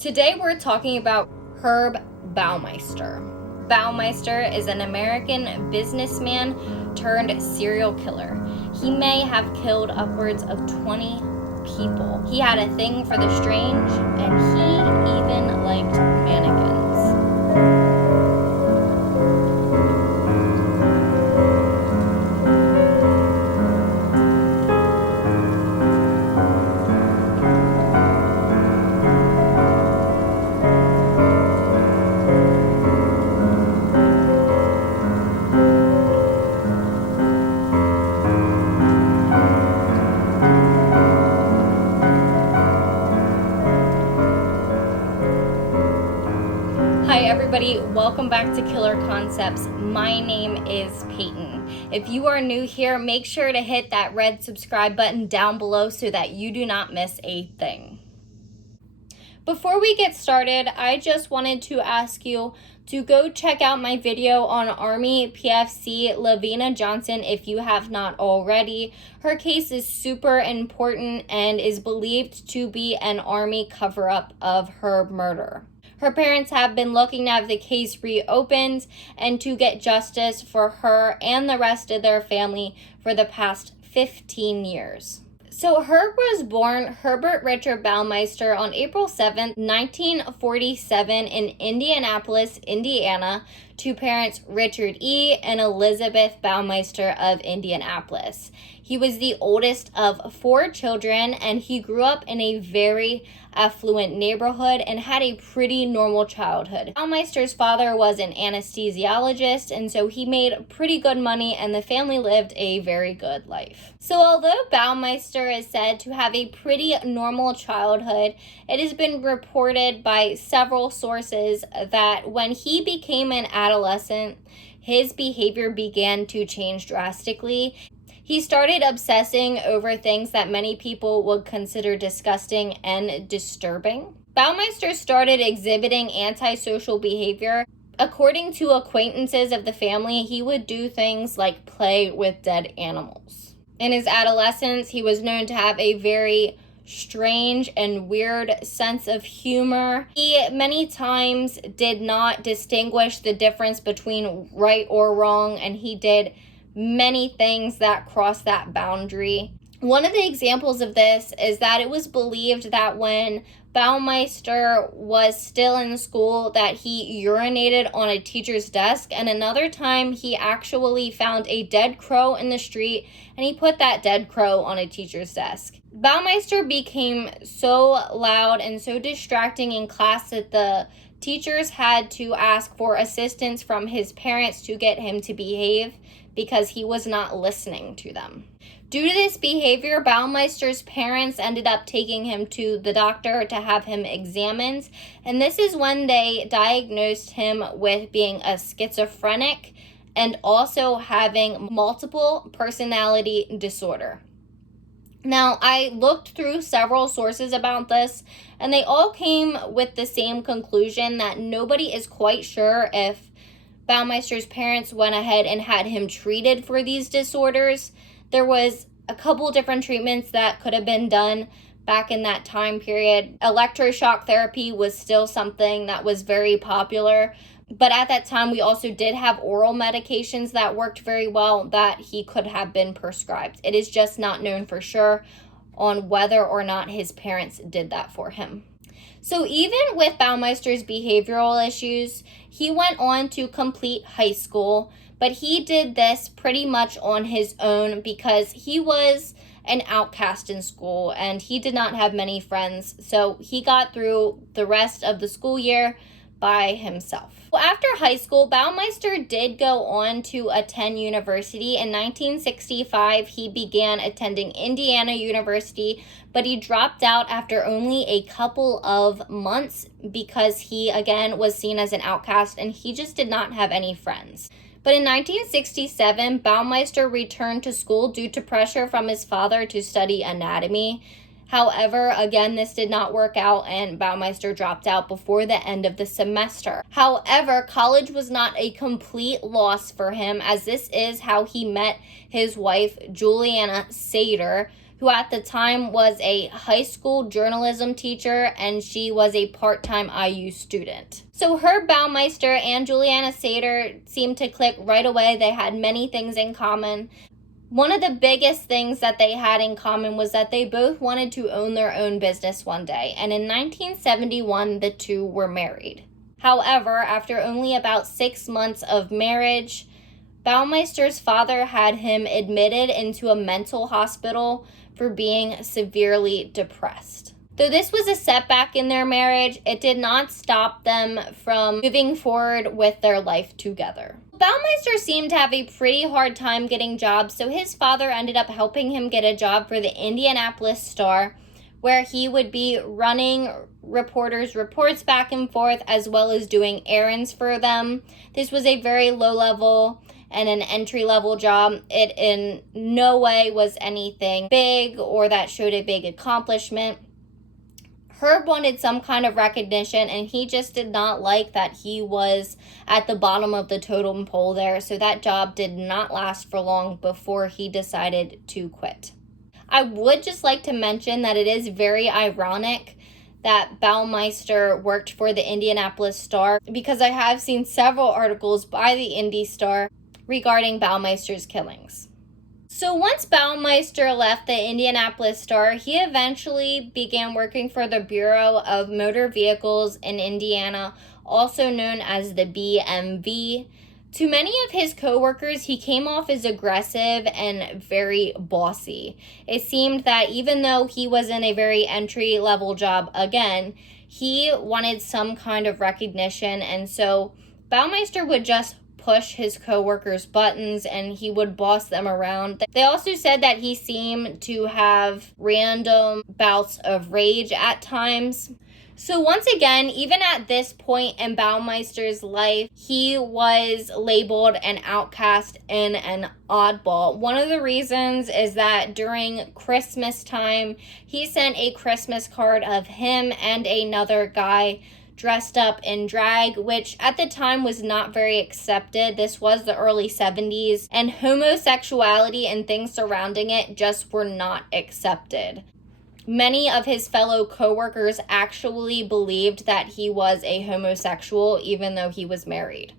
Today we're talking about Herb Baumeister. Baumeister is an American businessman turned serial killer. He may have killed upwards of 20 people. He had a thing for the strange, and he even liked mannequins. Hi everybody, welcome back to Killer Concepts. My name is Peyton. If you are new here, make sure to hit that red subscribe button down below so that you do not miss a thing. Before we get started, I just wanted to ask you to go check out my video on Army PFC Lavina Johnson if you have not already. Her case is super important and is believed to be an Army cover-up of her murder. Her parents have been looking to have the case reopened and to get justice for her and the rest of their family for the past 15 years. So Herb was born Herbert Richard Baumeister on April 7, 1947 in Indianapolis, Indiana, to parents Richard E. and Elizabeth Baumeister of Indianapolis. He was the oldest of 4 children, and he grew up in a very affluent neighborhood and had a pretty normal childhood. Baumeister's father was an anesthesiologist, and so he made pretty good money, and the family lived a very good life. So although Baumeister is said to have a pretty normal childhood, it has been reported by several sources that when he became an adolescent, his behavior began to change drastically. He started obsessing over things that many people would consider disgusting and disturbing. Baumeister started exhibiting antisocial behavior. According to acquaintances of the family, he would do things like play with dead animals. In his adolescence, he was known to have a very strange and weird sense of humor. He many times did not distinguish the difference between right or wrong, and he did many things that cross that boundary. One of the examples of this is that it was believed that when Baumeister was still in school that he urinated on a teacher's desk, and another time he actually found a dead crow in the street and he put that dead crow on a teacher's desk. Baumeister became so loud and so distracting in class that the teachers had to ask for assistance from his parents to get him to behave because he was not listening to them. Due to this behavior, Baumeister's parents ended up taking him to the doctor to have him examined, and this is when they diagnosed him with being a schizophrenic and also having multiple personality disorder. Now, I looked through several sources about this, and they all came with the same conclusion that nobody is quite sure if Baumeister's parents went ahead and had him treated for these disorders. There was a couple different treatments that could have been done back in that time period. Electroshock therapy was still something that was very popular, but at that time we also did have oral medications that worked very well that he could have been prescribed. It is just not known for sure on whether or not his parents did that for him. So even with Baumeister's behavioral issues, he went on to complete high school, but he did this pretty much on his own because he was an outcast in school and he did not have many friends, so he got through the rest of the school year by himself. After high school, Baumeister did go on to attend university. In 1965, he began attending Indiana University, but he dropped out after only a couple of months because he, again, was seen as an outcast and he just did not have any friends. But in 1967, Baumeister returned to school due to pressure from his father to study anatomy. However, again, this did not work out and Baumeister dropped out before the end of the semester. However, college was not a complete loss for him, as this is how he met his wife, Juliana Sater, who at the time was a high school journalism teacher, and she was a part-time IU student. So Herb Baumeister and Juliana Sater seemed to click right away. They had many things in common. One of the biggest things that they had in common was that they both wanted to own their own business one day, and in 1971, the two were married. However, after only about 6 months of marriage, Baumeister's father had him admitted into a mental hospital for being severely depressed. Though this was a setback in their marriage, it did not stop them from moving forward with their life together. Baumeister seemed to have a pretty hard time getting jobs, so his father ended up helping him get a job for the Indianapolis Star, where he would be running reporters' reports back and forth, as well as doing errands for them. This was a very low-level and an entry-level job. It in no way was anything big or that showed a big accomplishment. Herb wanted some kind of recognition, and he just did not like that he was at the bottom of the totem pole there, so that job did not last for long before he decided to quit. I would just like to mention that it is very ironic that Baumeister worked for the Indianapolis Star, because I have seen several articles by the Indy Star regarding Baumeister's killings. So once Baumeister left the Indianapolis Star, he eventually began working for the Bureau of Motor Vehicles in Indiana, also known as the BMV. To many of his coworkers, he came off as aggressive and very bossy. It seemed that even though he was in a very entry-level job again, he wanted some kind of recognition, and so Baumeister would just push his coworkers' buttons and he would boss them around. They also said that he seemed to have random bouts of rage at times. So once again, even at this point in Baumeister's life, he was labeled an outcast and an oddball. One of the reasons is that during Christmas time, he sent a Christmas card of him and another guy dressed up in drag, which at the time was not very accepted. This was the early 70s, and homosexuality and things surrounding it just were not accepted. Many of his fellow coworkers actually believed that he was a homosexual, even though he was married.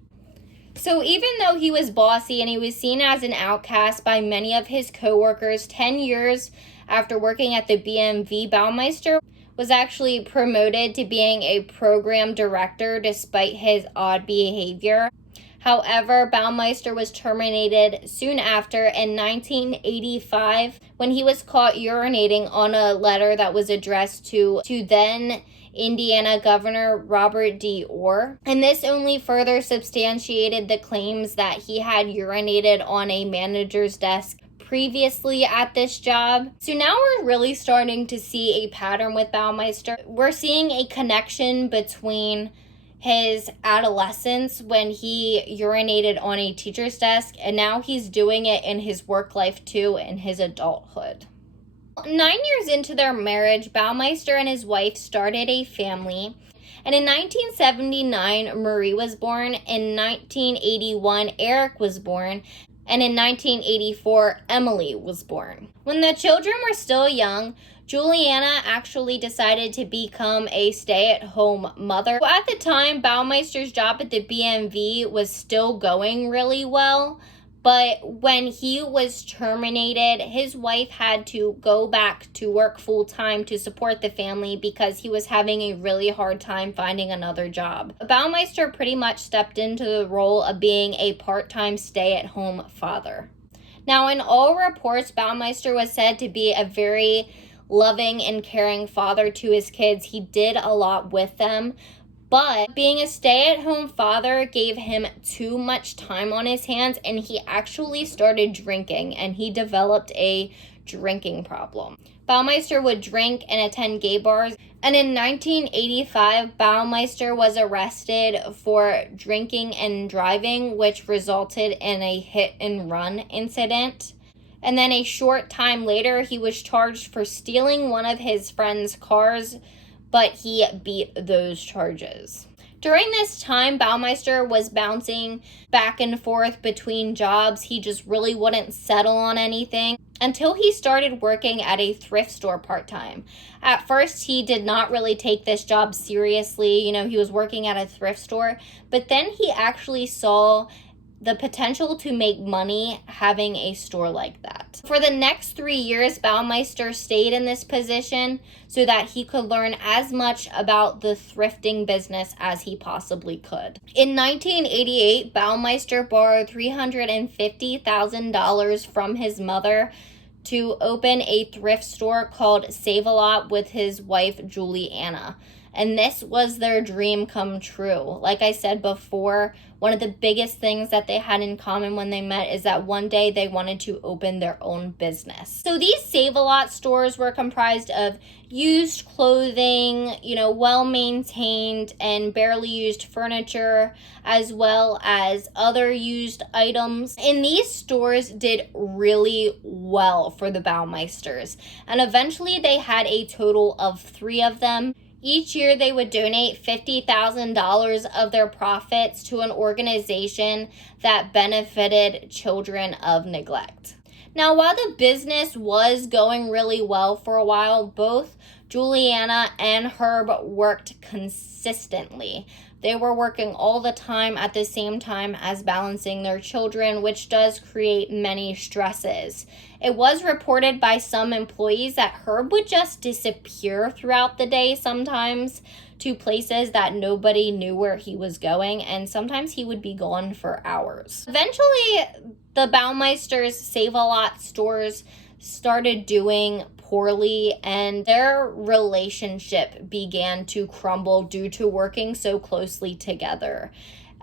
So even though he was bossy and he was seen as an outcast by many of his coworkers, 10 years after working at the BMV, Baumeister was actually promoted to being a program director despite his odd behavior. However, Baumeister was terminated soon after in 1985 when he was caught urinating on a letter that was addressed to then Indiana Governor Robert D. Orr. And this only further substantiated the claims that he had urinated on a manager's desk previously at this job. So now we're really starting to see a pattern with Baumeister. We're seeing a connection between his adolescence when he urinated on a teacher's desk, and now he's doing it in his work life too, in his adulthood. 9 years into their marriage, Baumeister and his wife started a family. And in 1979, Marie was born. In 1981, Eric was born. And in 1984, Emily was born. When the children were still young, Juliana actually decided to become a stay-at-home mother. At the time, Baumeister's job at the BMV was still going really well, but when he was terminated, his wife had to go back to work full-time to support the family because he was having a really hard time finding another job. Baumeister pretty much stepped into the role of being a part-time stay-at-home father. Now, in all reports, Baumeister was said to be a very loving and caring father to his kids. He did a lot with them, but being a stay-at-home father gave him too much time on his hands, and he actually started drinking, and he developed a drinking problem. Baumeister would drink and attend gay bars, and in 1985, Baumeister was arrested for drinking and driving, which resulted in a hit-and-run incident. And then a short time later, he was charged for stealing one of his friend's cars, but he beat those charges. During this time, Baumeister was bouncing back and forth between jobs. He just really wouldn't settle on anything. until he started working at a thrift store part-time. At first, he did not really take this job seriously. He was working at a thrift store, but then he actually saw the potential to make money having a store like that. For the next 3 years, Baumeister stayed in this position so that he could learn as much about the thrifting business as he possibly could. In 1988, Baumeister borrowed $350,000 from his mother to open a thrift store called Sav-A-Lot with his wife, Juliana. And this was their dream come true. Like I said before, one of the biggest things that they had in common when they met is that one day they wanted to open their own business. So these Sav-A-Lot stores were comprised of used clothing, well-maintained and barely used furniture, as well as other used items. And these stores did really well for the Baumeisters. And eventually they had a total of 3 of them. Each year, they would donate $50,000 of their profits to an organization that benefited children of neglect. Now, while the business was going really well for a while, both Juliana and Herb worked consistently. They were working all the time at the same time as balancing their children, which does create many stresses. It was reported by some employees that Herb would just disappear throughout the day sometimes to places that nobody knew where he was going, and sometimes he would be gone for hours. Eventually, the Baumeisters' Sav-A-Lot stores started doing poorly, and their relationship began to crumble due to working so closely together.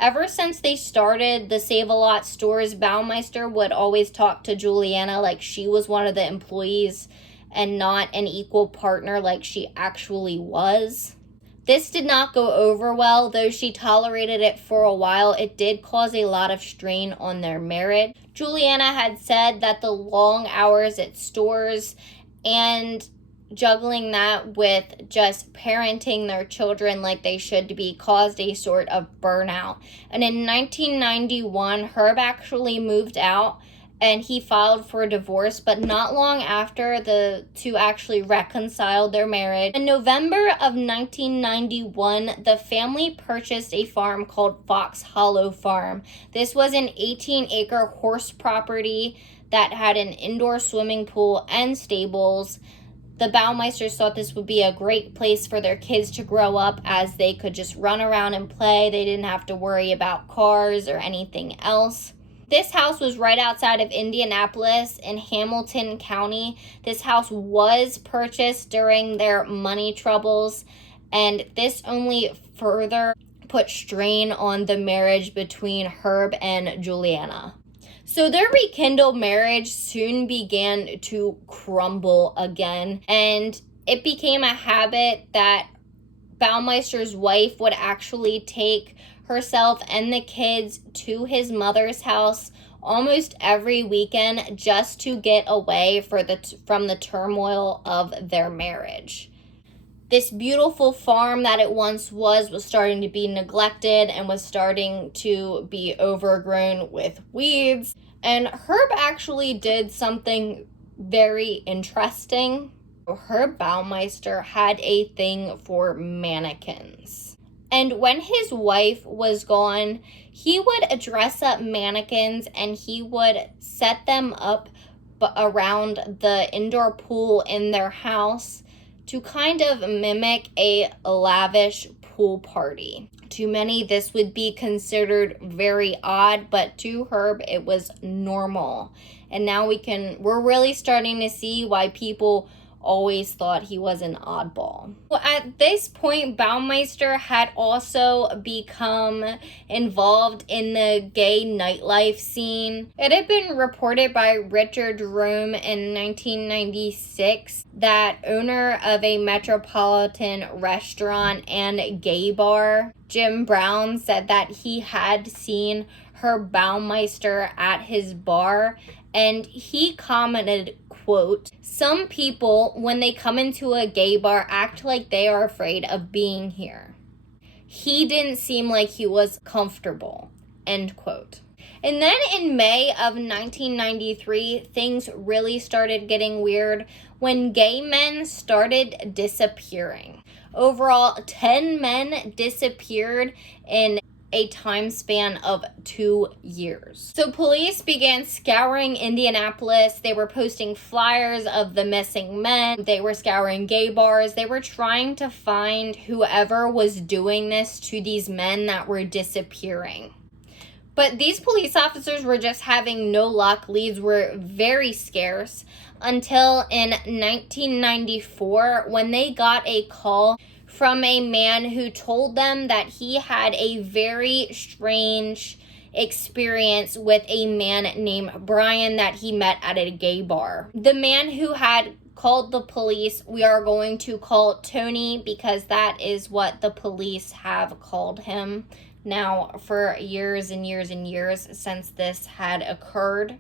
Ever since they started the Sav-A-Lot stores, Baumeister would always talk to Juliana like she was one of the employees and not an equal partner like she actually was. This did not go over well. Though she tolerated it for a while, it did cause a lot of strain on their marriage. Juliana had said that the long hours at stores and juggling that with just parenting their children like they should be caused a sort of burnout. And in 1991, Herb actually moved out and he filed for a divorce, but not long after, the two actually reconciled their marriage. In November of 1991, the family purchased a farm called Fox Hollow Farm. This was an 18-acre horse property that had an indoor swimming pool and stables. The Baumeisters thought this would be a great place for their kids to grow up, as they could just run around and play. They didn't have to worry about cars or anything else. This house was right outside of Indianapolis in Hamilton County. This house was purchased during their money troubles, and this only further put strain on the marriage between Herb and Juliana. So their rekindled marriage soon began to crumble again, and it became a habit that Baumeister's wife would actually take herself and the kids to his mother's house almost every weekend just to get away from the turmoil of their marriage. This beautiful farm that it once was starting to be neglected and was starting to be overgrown with weeds. And Herb actually did something very interesting. Herb Baumeister had a thing for mannequins. And when his wife was gone, he would dress up mannequins and he would set them up around the indoor pool in their house to kind of mimic a lavish pool party. To many, this would be considered very odd, but to Herb, it was normal. And now we're really starting to see why people always thought he was an oddball. Well, at this point, Baumeister had also become involved in the gay nightlife scene. It had been reported by Richard Rome in 1996 that owner of a metropolitan restaurant and gay bar, Jim Brown, said that he had seen Herb Baumeister at his bar, and he commented, quote, "Some people, when they come into a gay bar, act like they are afraid of being here. He didn't seem like he was comfortable," end quote. And then in May of 1993, things really started getting weird when gay men started disappearing. Overall, 10 men disappeared in a time span of 2 years. So police began scouring Indianapolis. They were posting flyers of the missing men. They were scouring gay bars. They were trying to find whoever was doing this to these men that were disappearing. But these police officers were just having no luck. Leads were very scarce until in 1994 when they got a call from a man who told them that he had a very strange experience with a man named Brian that he met at a gay bar. The man who had called the police, we are going to call Tony because that is what the police have called him now for years and years and years since this had occurred.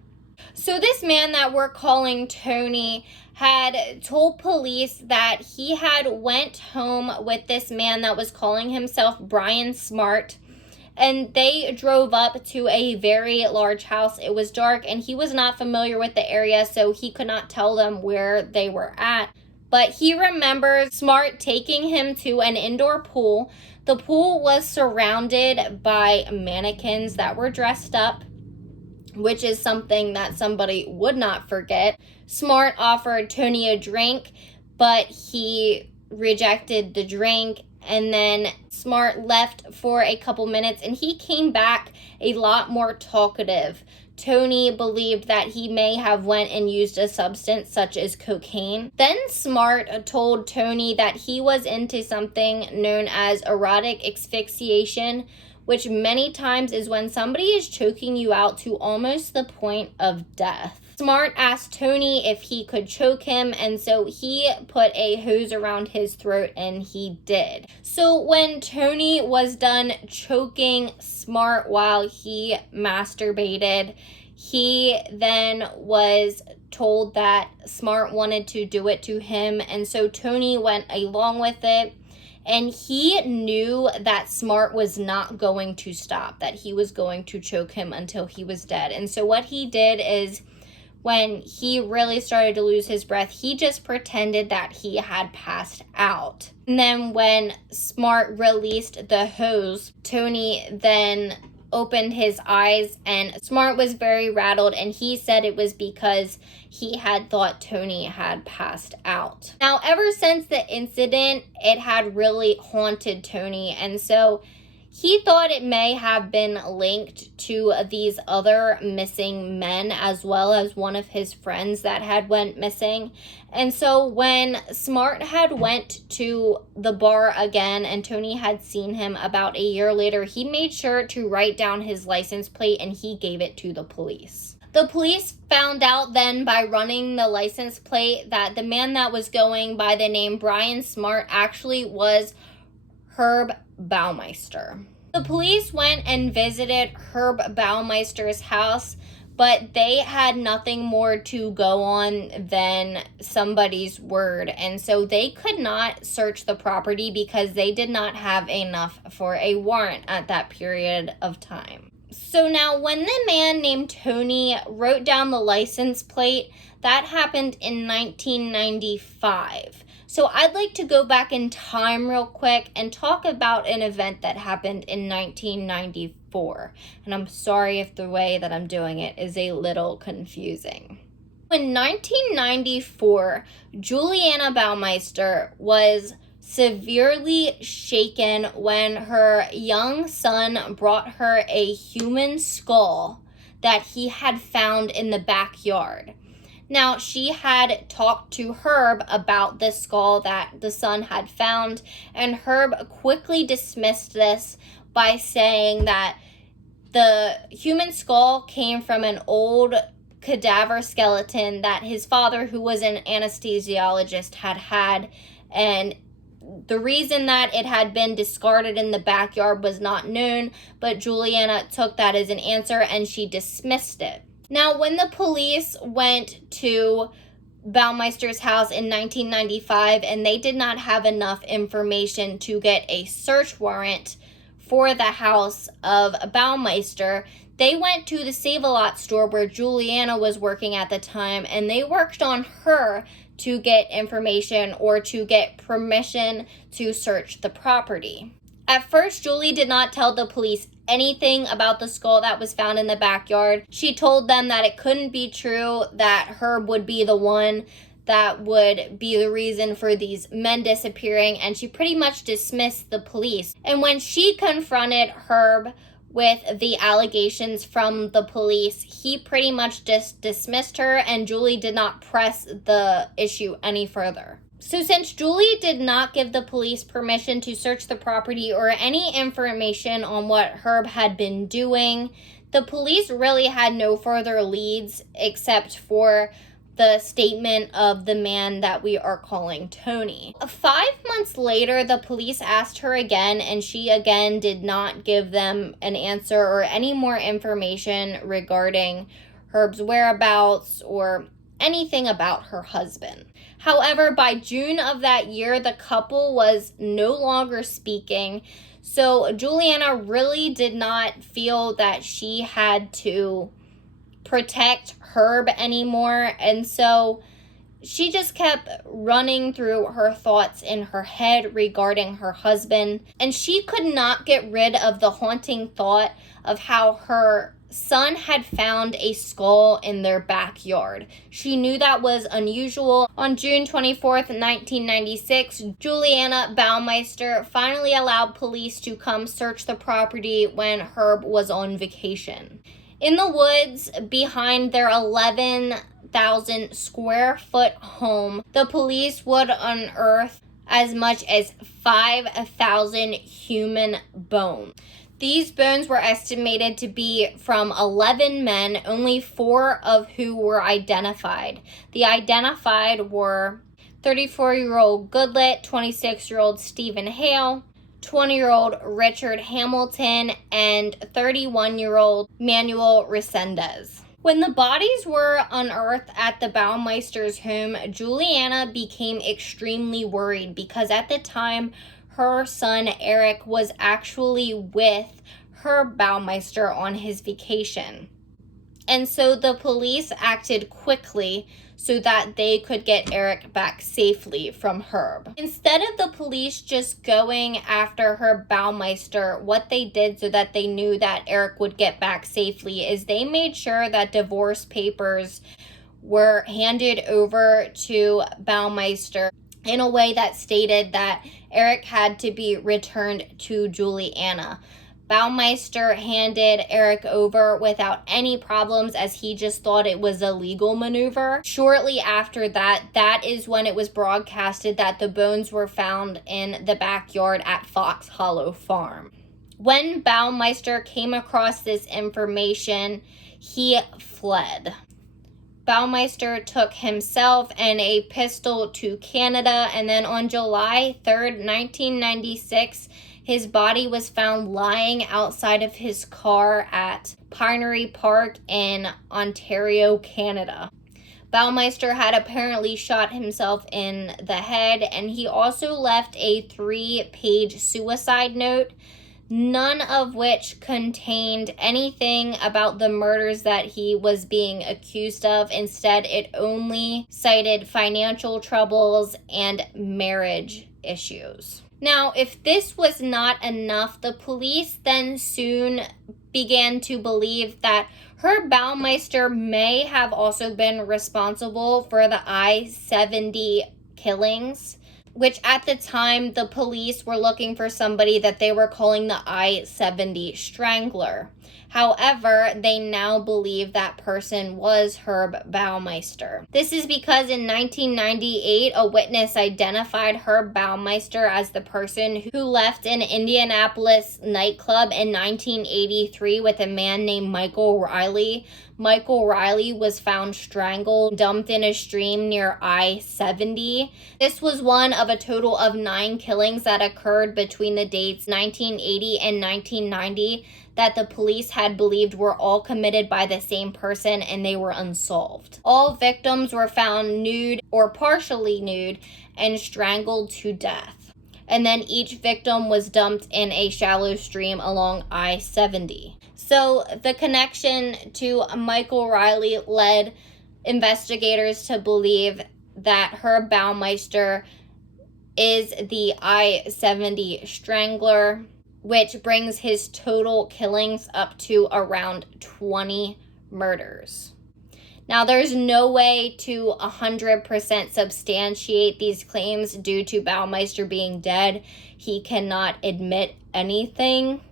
So this man that we're calling Tony had told police that he had went home with this man that was calling himself Brian Smart, and they drove up to a very large house. It was dark and he was not familiar with the area, so he could not tell them where they were at. But he remembers Smart taking him to an indoor pool. The pool was surrounded by mannequins that were dressed up, which is something that somebody would not forget. Smart offered Tony a drink, but he rejected the drink, and then Smart left for a couple minutes, and he came back a lot more talkative. Tony believed that he may have went and used a substance such as cocaine. Then Smart told Tony that he was into something known as erotic asphyxiation, which many times is when somebody is choking you out to almost the point of death. Smart asked Tony if he could choke him, and so he put a hose around his throat, and he did. So when Tony was done choking Smart while he masturbated, he then was told that Smart wanted to do it to him, and so Tony went along with it. And he knew that Smart was not going to stop, that he was going to choke him until he was dead. And so what he did is, when he really started to lose his breath, he just pretended that he had passed out. And then when Smart released the hose, Tony then opened his eyes, and Smart was very rattled, and he said it was because he had thought Tony had passed out. Now, ever since the incident, it had really haunted Tony, and so he thought it may have been linked to these other missing men as well as one of his friends that had went missing. And so when Smart had went to the bar again and Tony had seen him about a year later, he made sure to write down his license plate and he gave it to the police. The police found out then by running the license plate that the man that was going by the name Brian Smart actually was Herb Baumeister. The police went and visited Herb Baumeister's house, but they had nothing more to go on than somebody's word, and so they could not search the property because they did not have enough for a warrant at that period of time. So now when the man named Tony wrote down the license plate, that happened in 1995. So I'd like to go back in time real quick and talk about an event that happened in 1994. And I'm sorry if the way that I'm doing it is a little confusing. In 1994, Juliana Baumeister was severely shaken when her young son brought her a human skull that he had found in the backyard. Now, she had talked to Herb about this skull that the son had found, and Herb quickly dismissed this by saying that the human skull came from an old cadaver skeleton that his father, who was an anesthesiologist, had, and the reason that it had been discarded in the backyard was not known, but Juliana took that as an answer and she dismissed it. Now, when the police went to Baumeister's house in 1995 and they did not have enough information to get a search warrant for the house of Baumeister, They went to the Sav-A-Lot store where Juliana was working at the time, and they worked on her to get information or to get permission to search the property. At first, Julie did not tell the police anything about the skull that was found in the backyard. She told them that it couldn't be true, that Herb would be the one that would be the reason for these men disappearing, and she pretty much dismissed the police. And when she confronted Herb with the allegations from the police, he pretty much just dismissed her, and Julie did not press the issue any further. So since Julie did not give the police permission to search the property or any information on what Herb had been doing, the police really had no further leads except for the statement of the man that we are calling Tony. 5 months later, the police asked her again, and she again did not give them an answer or any more information regarding Herb's whereabouts or anything about her husband. However, by June of that year, the couple was no longer speaking, so Juliana really did not feel that she had to protect Herb anymore, and so she just kept running through her thoughts in her head regarding her husband, and she could not get rid of the haunting thought of how her son had found a skull in their backyard. She knew that was unusual. On June 24th, 1996, Juliana Baumeister finally allowed police to come search the property when Herb was on vacation. In the woods behind their 11,000 square foot home, the police would unearth as much as 5,000 human bones. These bones were estimated to be from 11 men, only 4 of who were identified. The identified were 34-year-old Goodlett, 26-year-old Stephen Hale, 20-year-old Richard Hamilton, and 31-year-old Manuel Resendez. When the bodies were unearthed at the Baumeister's home, Juliana became extremely worried because at the time, her son Eric was actually with her Baumeister on his vacation. And so the police acted quickly so that they could get Eric back safely from Herb. Instead of the police just going after her Baumeister, what they did so that they knew that Eric would get back safely is they made sure that divorce papers were handed over to Baumeister in a way that stated that Eric had to be returned to Juliana. Baumeister handed Eric over without any problems as he just thought it was a legal maneuver. Shortly after that, that is when it was broadcasted that the bones were found in the backyard at Fox Hollow Farm. When Baumeister came across this information, he fled. Baumeister took himself and a pistol to Canada, and then on July 3rd, 1996, his body was found lying outside of his car at Pinery Park in Ontario, Canada. Baumeister had apparently shot himself in the head, and he also left a 3-page suicide note, none of which contained anything about the murders that he was being accused of. Instead, it only cited financial troubles and marriage issues. Now, if this was not enough, the police then soon began to believe that Herb Baumeister may have also been responsible for the I-70 killings, which at the time the police were looking for somebody that they were calling the I-70 Strangler. However, they now believe that person was Herb Baumeister. This is because in 1998, a witness identified Herb Baumeister as the person who left an Indianapolis nightclub in 1983 with a man named Michael Riley. Michael Riley was found strangled, dumped in a stream near I-70. This was one of a total of 9 killings that occurred between the dates 1980 and 1990 that the police had believed were all committed by the same person, and they were unsolved. All victims were found nude or partially nude and strangled to death. and then each victim was dumped in a shallow stream along I-70. So the connection to Michael Riley led investigators to believe that Herb Baumeister is the I-70 Strangler, which brings his total killings up to around 20 murders. Now, there's no way to 100% substantiate these claims due to Baumeister being dead. He cannot admit anything.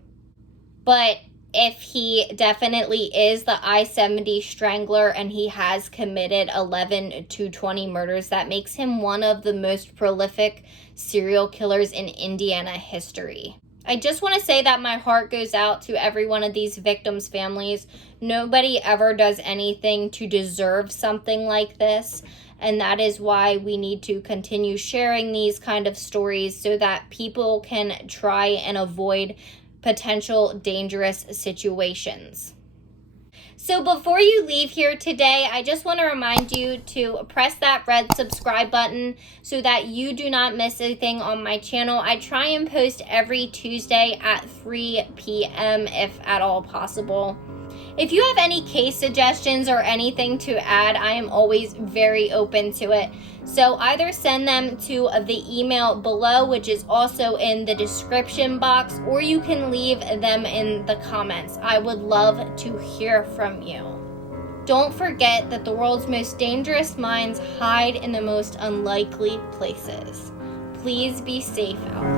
But if he definitely is the I-70 Strangler and he has committed 11 to 20 murders, that makes him one of the most prolific serial killers in Indiana history. I just want to say that my heart goes out to every one of these victims' families. Nobody ever does anything to deserve something like this, and that is why we need to continue sharing these kind of stories so that people can try and avoid potential dangerous situations. So before you leave here today, I just want to remind you to press that red subscribe button so that you do not miss anything on my channel. I try and post every Tuesday at 3 p.m. if at all possible. If you have any case suggestions or anything to add, I am always very open to it. So either send them to the email below, which is also in the description box, or you can leave them in the comments. I would love to hear from you. Don't forget that the world's most dangerous minds hide in the most unlikely places. Please be safe out there.